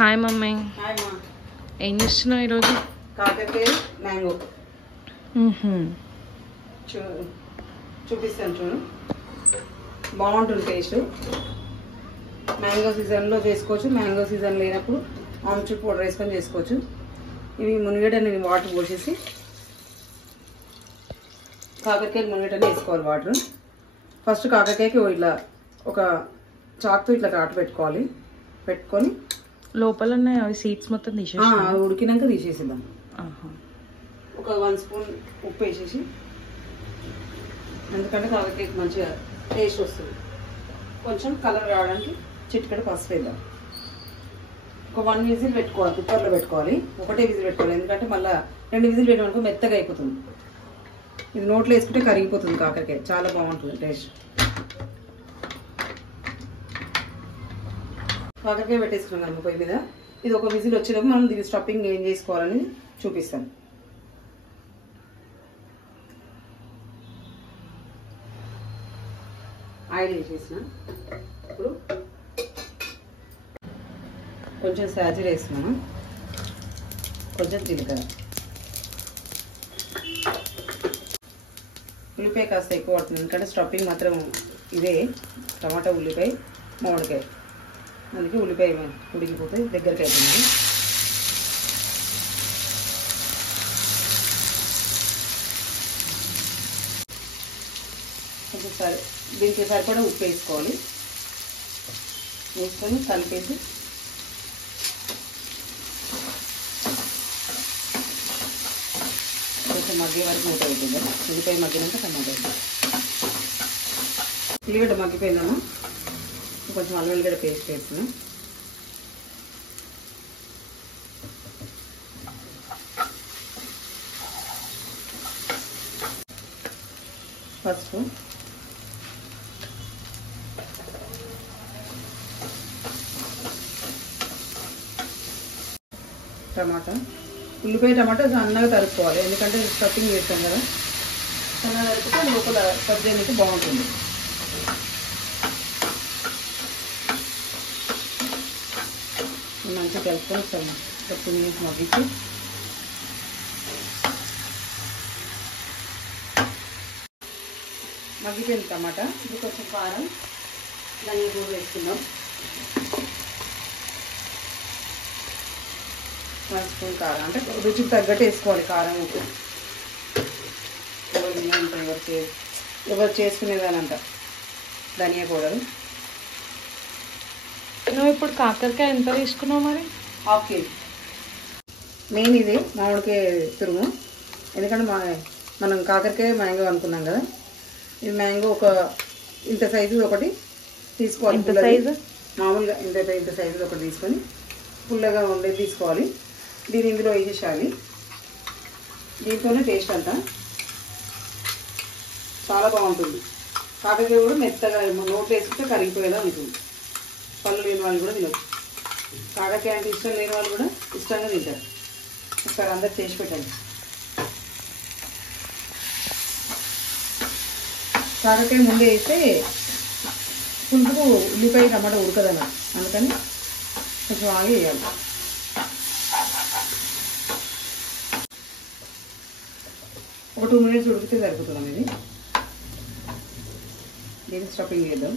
Hi mummy. Hi మా. ఏం చేస్తున్నావు ఈరోజు? కాకరకాయ మ్యాంగో చూపిస్తాను చూడు, బాగుంటుంది టేస్ట్. మ్యాంగో సీజన్లో చేసుకోవచ్చు, మ్యాంగో సీజన్ లేనప్పుడు ఆమ్చూర్ పౌడర్ వేసుకొని చేసుకోవచ్చు. ఇవి మునిగడని వాటర్ పోసేసి కాకరకాయలు మునిగడని వేసుకోవాలి వాటర్. ఫస్ట్ కాకరకాయకి ఇట్లా ఒక చాక్తో ఇట్లా కాటు పెట్టుకోవాలి. పెట్టుకొని లోపల అవి సీడ్స్ మొత్తం తీసేసి ఉడికినాక తీసేసేద్దాం. ఒక 1 స్పూన్ ఉప్పు వేసేసి, ఎందుకంటే కాకరకాయకి మంచిగా టేస్ట్ వస్తుంది. కొంచెం కలర్ రావడానికి చిటికెడు పసుపు వేద్దాం. ఒక 1 విజిల్ పెట్టుకోవాలి, కుక్కర్లో పెట్టుకోవాలి. ఒకటే విజిల్ పెట్టుకోవాలి, ఎందుకంటే మళ్ళీ 2 విజిల్ పెట్టడానికి మెత్తగా అయిపోతుంది. ఇది నోట్లో వేసుకుంటే కరిగిపోతుంది కాకరకాయ, చాలా బాగుంటుంది టేస్ట్. కాకరకాయ పెట్టేసుకున్నాం కనుక పొయ్యి మీద. ఇది ఒక విజిల్ వచ్చేటప్పుడు మనం దీని స్టఫింగ్ ఏం చేసుకోవాలని చూపిస్తాను. ఆయిల్ వేసేసిన, ఇప్పుడు కొంచెం సాజీర వేస్తున్నాను, కొంచెం జీలకర్ర. ఉల్లిపాయ కాస్త ఎక్కువ పడుతుంది, ఎందుకంటే స్టఫింగ్ మాత్రం ఇదే టమాటా, ఉల్లిపాయ, మామిడికాయ, అందుకే ఉల్లిపాయ ఉడికిపోతే దగ్గరికి అవుతుంది. కొంచెం దీనికి సరిపడా ఉప్పు వేసుకోవాలి. వేసుకొని కలిపేసి కొంచెం మగ్గే వరకు మూత అవుతుంది. ఉల్లిపాయ మగ్గినాక టమాటా ఉల్లిగడ్డ మగ్గిపోయిందమ్మా. కొంచెం అల్లం వెల్లిగడ్డ పేస్ట్ వేస్తున్నాం. పసుపు, టమాటా, ఉల్లిపాయ టమాటా సన్నగా తరుక్కోవాలి, ఎందుకంటే స్టఫింగ్ చేస్తాం కదా. సన్నగా తరుపుతే లోపల సబ్జీ అనేది బాగుంటుంది. మంచిగా కలుపుకొని 2 మినిట్స్ మగ్గించి మగ్గిపోయింది టమాటా. ఇది కొంచెం కారం, ధనియా కూడా వేసుకుందాం. 1 స్పూన్ కారం, అంటే రుచికి తగ్గట్టు వేసుకోవాలి కారం, ఉప్పు. ఎవరు చేసుకునేదానంట. ధనియా పౌడర్. నువ్వు ఇప్పుడు కాకరకాయ ఎంత తీసుకున్నావు మరి? 1/2 కేజీ. మెయిన్ ఇది మామిడికాయ తురుము, ఎందుకంటే మనం కాకరకాయ మ్యాంగో అనుకున్నాం కదా. ఇది మ్యాంగో ఒక ఇంత సైజు ఒకటి తీసుకోవాలి. మామూలుగా ఇంత సైజు ఒకటి తీసుకొని పుల్లగా ఉండేది తీసుకోవాలి. దీన్ని ఇందులో వేసేసాలి. దీంతోనే టేస్ట్ అంతా చాలా బాగుంటుంది. కాకరకాయ కూడా మెత్తగా నోట్లో వేసుకుంటే కరిగిపోయేలా ఉంటుంది. పళ్ళు లేని వాళ్ళు కూడా తినచ్చు. కాకరకాయ అంటే ఇష్టం లేని వాళ్ళు కూడా ఇష్టంగా తింటారు. ఒకసారి అందరు చేసి పెట్టండి. కాకరకాయ ముందే వేస్తే పులుపుకు ఉల్లిపాయ టమాటా ఉడకదన్న, అందుకని కొంచెం ఆగి వేయాలి. ఒక 2 మినిట్స్ ఉడికితే సరిపోతున్నాం. ఇది దీన్ని స్టఫింగ్ చేద్దాం.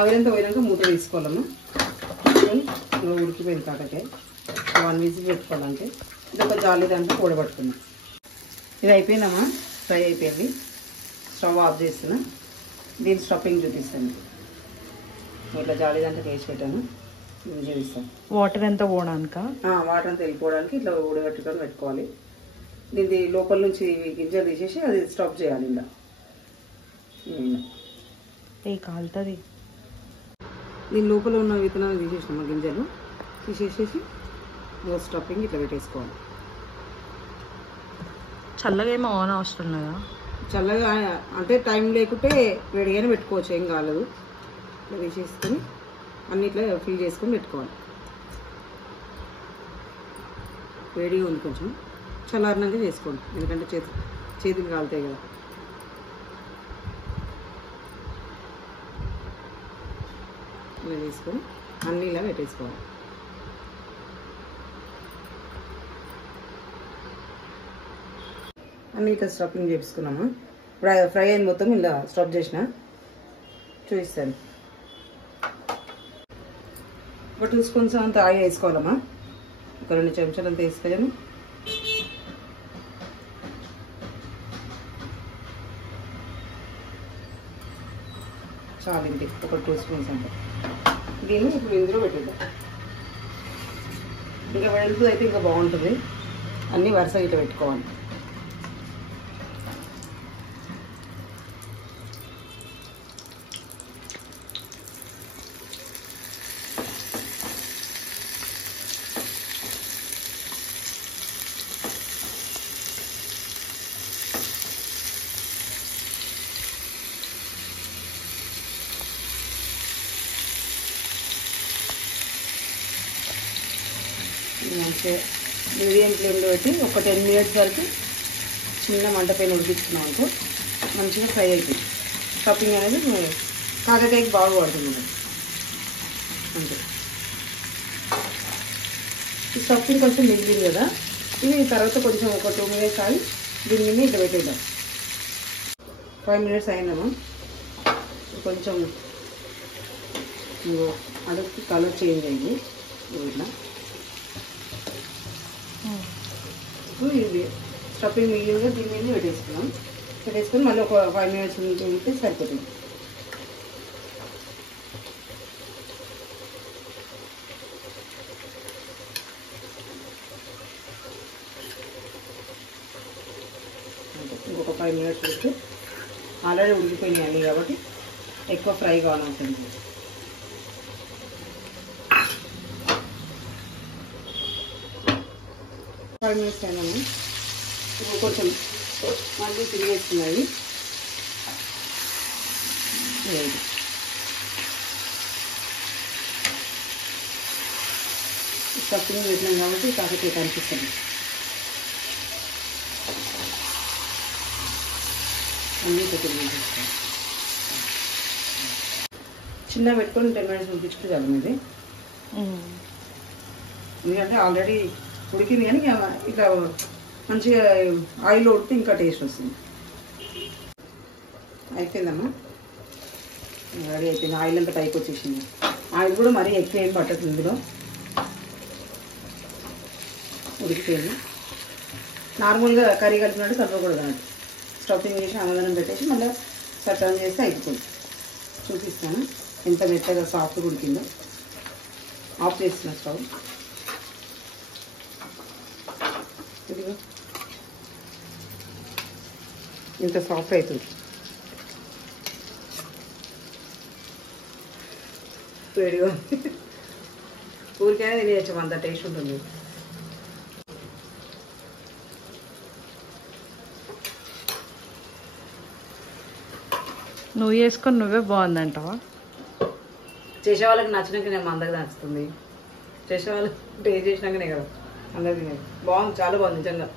ఆవిరంతా పోయినాక మూత తీసుకోవాలమ్మా. తీసుకొని ఉడికిపోయింది కాకరకాయ. 1 విజిల్ పెట్టుకోవాలంటే ఇది ఒక జాలి దాంట్లో కూడబట్టుకున్నాం. ఇది అయిపోయిందమ్మా, ఫ్రై అయిపోయింది. స్టవ్ ఆఫ్ చేస్తున్నా. దీని స్టఫింగ్ చూపిస్తాను. ఇట్లా జాలి దాంట్లో వేసి పెట్టాను, చూపిస్తాను. వాటర్ ఎంత పోవడానిక? వాటర్ అంతా వెళ్ళిపోవడానికి ఇట్లా ఊడగట్టుకొని పెట్టుకోవాలి. దీని లోపల నుంచి గింజలు తీసేసి అది స్టఫ్ చేయాలి. ఇలా కాలుతుంది. దీని లోపల ఉన్న విత్తనాలు తీసేసినాము, గింజలు తీసేసేసి స్టఫింగ్ ఇట్లా పెట్టేసుకోవాలి. చల్లగా ఏమో ఆన్ అవసరం లేదా? చల్లగా అంటే టైం లేకుంటే వేడిగానే పెట్టుకోవచ్చు, ఏం కాలేదు. ఇట్లా తీసేసుకొని అన్ని ఇట్లా ఫిల్ చేసుకొని పెట్టుకోవాలి. వేడిగా ఉంది, కొంచెం చల్లారినాక చేసుకోండి, ఎందుకంటే చేతులు కాలుతాయి కదా. ఇలా తీసుకొని అన్నీ ఇలా పెట్టేసుకోవాలి. అన్నీ ఇట్లా స్టఫింగ్ చేసుకున్నాము. ఇప్పుడు ఫ్రై అయిన మొత్తం ఇలా స్టఫ్ చేసిన చూపిస్తాను. ఒక 2 స్పూన్స్ అంత ఆయిల్ వేసుకోవాలమ్మా. ఒక 2 చెంచాలు అంత వేసుకోలేము. చాలండి, ఒక 2 స్పూన్స్ అంత. దీన్ని ఇప్పుడు ఇందులో పెట్టేద్దాం. ఇంకా వెడల్పు అయితే ఇంకా బాగుంటుంది. అన్నీ వరుసగా ఇట్లా పెట్టుకోవాలి. మంచిగా మీడియం ఫ్లేమ్లో పెట్టి ఒక 10 మినిట్స్ వరకు చిన్న మంట పైన ఉడికించుకున్నాం అనుకో మంచిగా ఫ్రై అవుతుంది. స్టఫింగ్ అనేది కాకరకాయకి బాగా పడుతుంది మనకి. అంతే. ఈ స్టఫింగ్ కొంచెం మిగిలింది కదా, ఇది తర్వాత కొంచెం ఒక 2 మినిట్స్ ఆగి దీని మీద ఇట్లా పెట్టేద్దాం. 5 మినిట్స్ అయినాము. కొంచెం అడుగుకి కలర్ చేంజ్ అయింది ఇట్లా. ఇప్పుడు ఇది స్టఫింగ్ మిగిలిందిగా దీని మీద పెట్టేసుకున్నాం. పెట్టేసుకొని మళ్ళీ ఒక 5 మినిట్స్ ఉంటే సరిపోతుంది. ఇంకొక 5 మినిట్స్ పెట్టి ఆల్రెడీ ఉడికిపోయినాయి అన్నీ కాబట్టి ఎక్కువ ఫ్రై కావాలంటుంది. ఫైవ్ మినిట్స్ అయినాము. ఇప్పుడు కొంచెం మళ్ళీ తిరిగేస్తున్నాయి. స్టఫింగ్ పెట్టినాం కాబట్టి కాకపోతే కనిపిస్తుంది. అన్నీ తిరిగేస్తాం. చిన్న పెట్టుకొని 10 మినిట్స్ ఉడికించుకుంటే చాలు ఇది. ఎందుకంటే ఆల్రెడీ ఉడికింది కానీ ఇట్లా మంచిగా ఆయిల్లో ఉడితే ఇంకా టేస్ట్ వస్తుంది. అయిపోయిందమ్మా, రెడీ అయిపోయింది. ఆయిల్ అంతా పైకి వచ్చేసింది. ఆయిల్ కూడా మరీ ఎక్కువ ఏం పట్టదు, ఇందులో ఉడికిపోయింది. నార్మల్గా కర్రీ కలిపినట్టు కలపకూడదు అన్నట్టు. స్టఫింగ్ చేసి అన్నదానం పెట్టేసి మళ్ళీ సట్టం చేస్తే అయిపోతుంది. చూపిస్తాను ఎంత మెత్తగా సాఫ్ట్గా ఉడికిందో. ఆఫ్ చేస్తున్నా స్టవ్. ఇదిగో ఇంత సాఫ్ట్ అవుతుంది. వేడిగా ఊరికైనా తినేయచ్చు, అంత టేస్ట్ ఉంటుంది. నువ్వు చేసుకొని నువ్వే బాగుందంటావా? చేసే వాళ్ళకి నచ్చినాక నేను అందరికి నచ్చుతుంది. చేసే వాళ్ళకి టేస్ట్ చేసినాకనే కదా అందరికి తినేది. బాగుంది, చాలా బాగుంది నిజంగా.